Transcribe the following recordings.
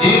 ਜੀ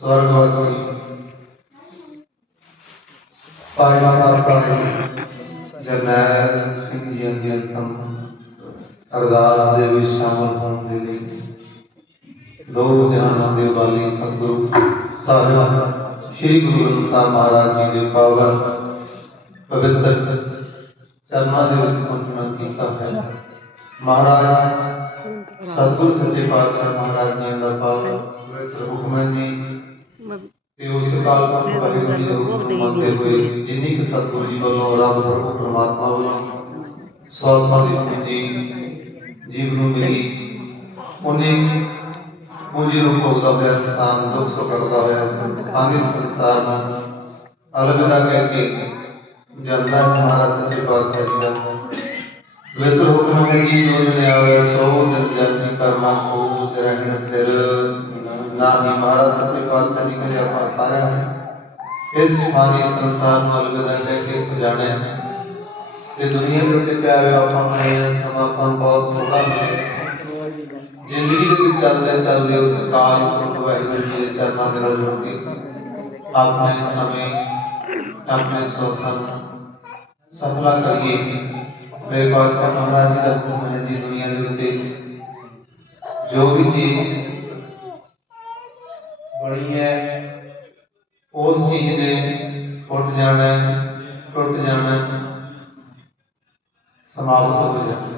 स्वर्गवासी। भाई साहब भाई जरनैल सिंह जी की अंतम अरदास दे भी शामिल होने के लिए दो जहाना दे वाली सतगुरु साहिब, श्री गुरु ग्रंथ साहब महाराज जी के पावन, पवित्र चरणों के वंदना किया है महाराज, सतगुरु सच्चे पातशाह महाराज जी का पावन ਤੇ ਉਸ ਕਾਲ ਪੁਰਖ ਵਾਹਿਗੁਰੂ ਜੀ ਦੇ ਹੁਕਮ ਮੰਨਦੇ ਹੋਏ ਜਿੰਨੀ ਕਿ ਸਤਿਗੁਰੂ ਜੀ ਵੱਲੋਂ ਰੱਬ ਪ੍ਰਭੂ ਪ੍ਰਮਾਤਮਾ ਵੱਲੋਂ ਸਵਾਸਾਂ ਦੀ ਪੂੰਜੀ ਜੀਵ ਨੂੰ ਮਿਲੀ ਉਹਨੇ ਪੂੰਜੀ ਨੂੰ ਭੋਗਦਾ ਹੋਇਆ ਇਨਸਾਨ ਦੁੱਖ ਸੁੱਖ ਕੱਟਦਾ ਹੋਇਆ ਸੰਸਾਰੀ ਸੰਸਾਰ ਨੂੰ ਅਲਵਿਦਾ ਕਹਿ ਕੇ ਜਾਂਦਾ ਹੈ ਮਹਾਰਾਜ ਸੱਚੇ ਪਾਤਸ਼ਾਹ ਜੀ ਦਾ ਪਵਿੱਤਰ ਹੁਕਮ ਹੈ ਕਿ ਜੋ ਦਿਨ ਆਵੇ ਸੋ ਦਿਨ ਜਪੀ ਕਰਨਾ ਕੋ ਰਹਿਣ ਤੇਰ ਨਾ ਹੀ ਮਹਾਰਾਜ ਸਾਰਿਆਂ ਨੇ ਇਸ ਫਾਨੀ ਸੰਸਾਰ ਨੂੰ ਅਲਵਿਦਾ ਕਹਿ ਕੇ ਇੱਥੇ ਜਾਣਾ ਹੈ ਤੇ ਦੁਨੀਆ ਦੇ ਉੱਤੇ ਪਿਆਰੇ ਆਪਾਂ ਆਏ ਹਾਂ ਸਮਾਂ ਆਪਾਂ ਨੂੰ ਬਹੁਤ ਥੋੜਾ ਮਿਲੇ ਜ਼ਿੰਦਗੀ ਦੇ ਵਿੱਚ ਚੱਲਦੇ ਚੱਲਦੇ ਉਸ ਕਾਲ ਪੁਰਖ ਵਾਹਿਗੁਰੂ ਜੀ ਦੇ ਚਰਨਾਂ ਦੇ ਨਾਲ ਜੁੜ ਕੇ ਆਪਣੇ ਸਮੇਂ ਆਪਣੇ ਸੋਸਾਂ ਨੂੰ ਸਫਲਾ ਕਰੀਏ ਮੇਰੇ ਪਾਤਸ਼ਾਹ ਮਹਾਰਾਜ ਜੀ ਦਾ ਹੁਕਮ ਹੈ ਜੀ ਦੁਨੀਆ ਦੇ ਉੱਤੇ ਜੋ ਵੀ ਚੀਜ਼ ही ने उठ जाना है टुट जाना समाप्त हो जाए